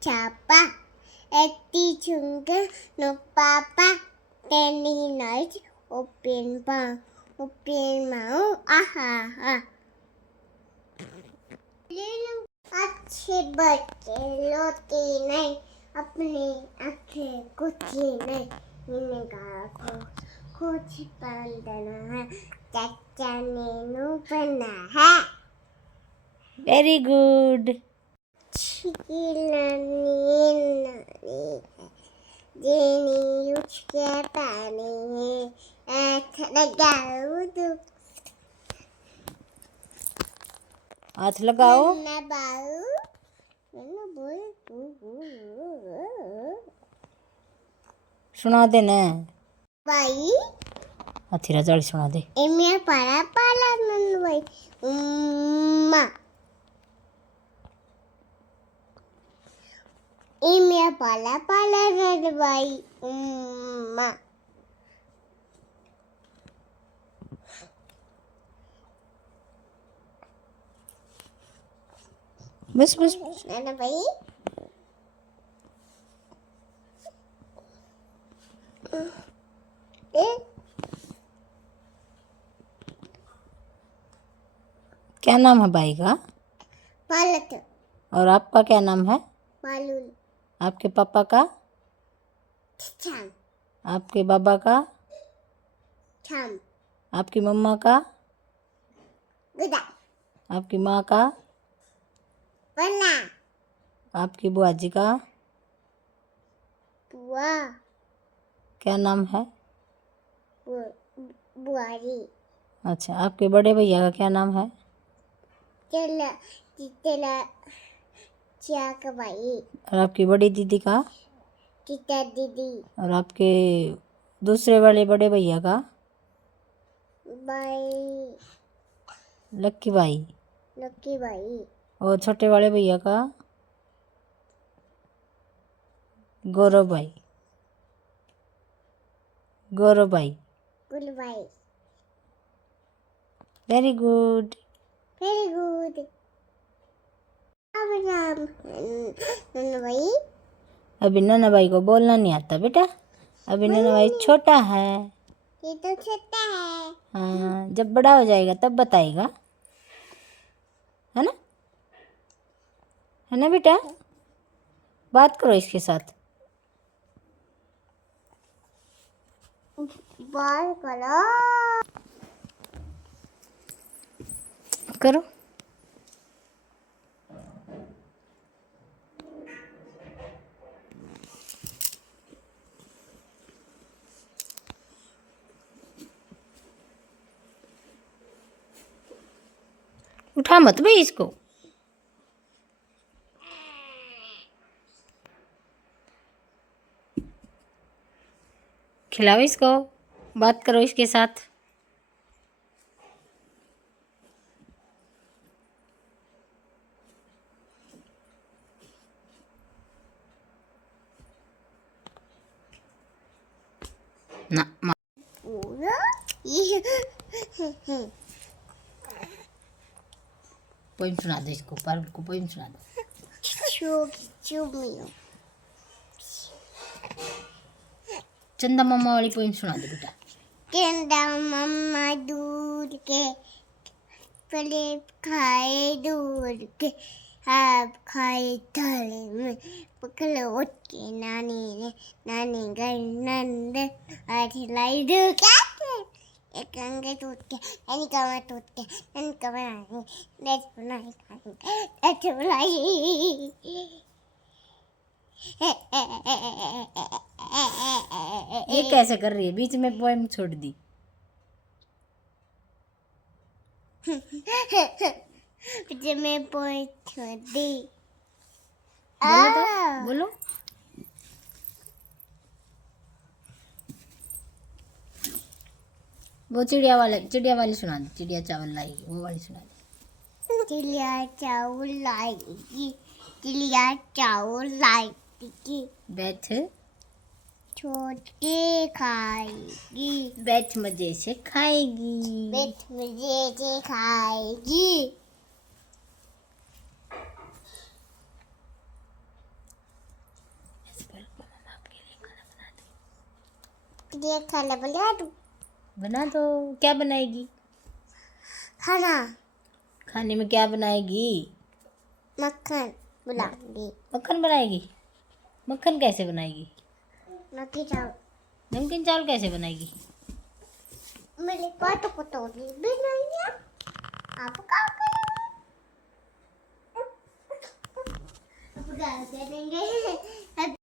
Chapa, Eti Chunga, no Papa, Danny Night, open mouth, aha. अच्छे बच्चे लोटे नहीं अपनी आंखें कुछ नहीं मैंने कहा कुछ बंदना है चाचा ने नू बना है वेरी गुड जेनी उसके पानी है लगाओ तो हाथ लगाओ सुना दे ने भाई हथीरा चाली सुना दे एमिया पाला पाला नन भाई उम्मा एमिया पाला पाला नन भाई उम्मा बस बस नन भाई क्या नाम है भाई का पालत और आपका क्या नाम है पालुल आपके पापा का छाम आपके बाबा का छाम आपकी मम्मा का गुदा आपकी माँ का बना आपकी बुआ जी का बुआ क्या नाम है बुआरी अच्छा आपके बड़े भैया का क्या नाम है चला चला चाक भाई और आपकी बड़ी दीदी का चिता दीदी और आपके दूसरे वाले बड़े भैया का भाई लक्की भाई लक्की भाई और छोटे वाले भैया का गौरव भाई गौरव भाई गुल भाई वेरी गुड वेरी गुड अब नाम नन्ना भाई अभी नन्ना भाई को बोलना नहीं आता बेटा अभी नन्ना भाई छोटा है ये तो छोटा है हाँ जब बड़ा हो जाएगा तब बताएगा है ना बेटा बात करो इसके साथ बात करो करो उठा मत भाई इसको खिलाओ इसको बात करो इसके साथ ना पूरा ये पोइम सुना दो इसको पारुल को पोइम सुना दो चुप चुप मियो चंदा मामा वाली पोइम सुना दो बेटा केंदा मम्मा दूध के पले खाए दूध के आप खाए थाले में पकड़ उठ के नानी गई नंद आज लाई दूध एक अंगे टूट के यानी कमर टूट के यानी कमर आनी डेट बनाई खानी डेट बनाई ये कैसे कर रही है बीच में पोएम छोड़ दी जब मैं पोएम छोड़ दी बोलो तो बोलो वो चिड़िया वाली सुना दो चिड़िया चावल लाएगी वो वाली सुना दो चिड़िया चावल लाएगी चिड़िया चावल लाएगी बैठ छोड़ के खाएगी बैठ मजे से खाएगी बैठ मजे से खाएगी आपके लिए खाना बना दूँ? बना दो। क्या बनाएगी? खाना खाने में क्या बनाएगी? मक्खन बनाऊंगी। मक्खन बनाएगी? मक्खन कैसे बनाएगी? नमकीन चावल नमकीन चावल कैसे बनाएगी? मेरे पास तो कटोरी भी नहीं है। आप क्या करेंगे? अब क्या करेंगे?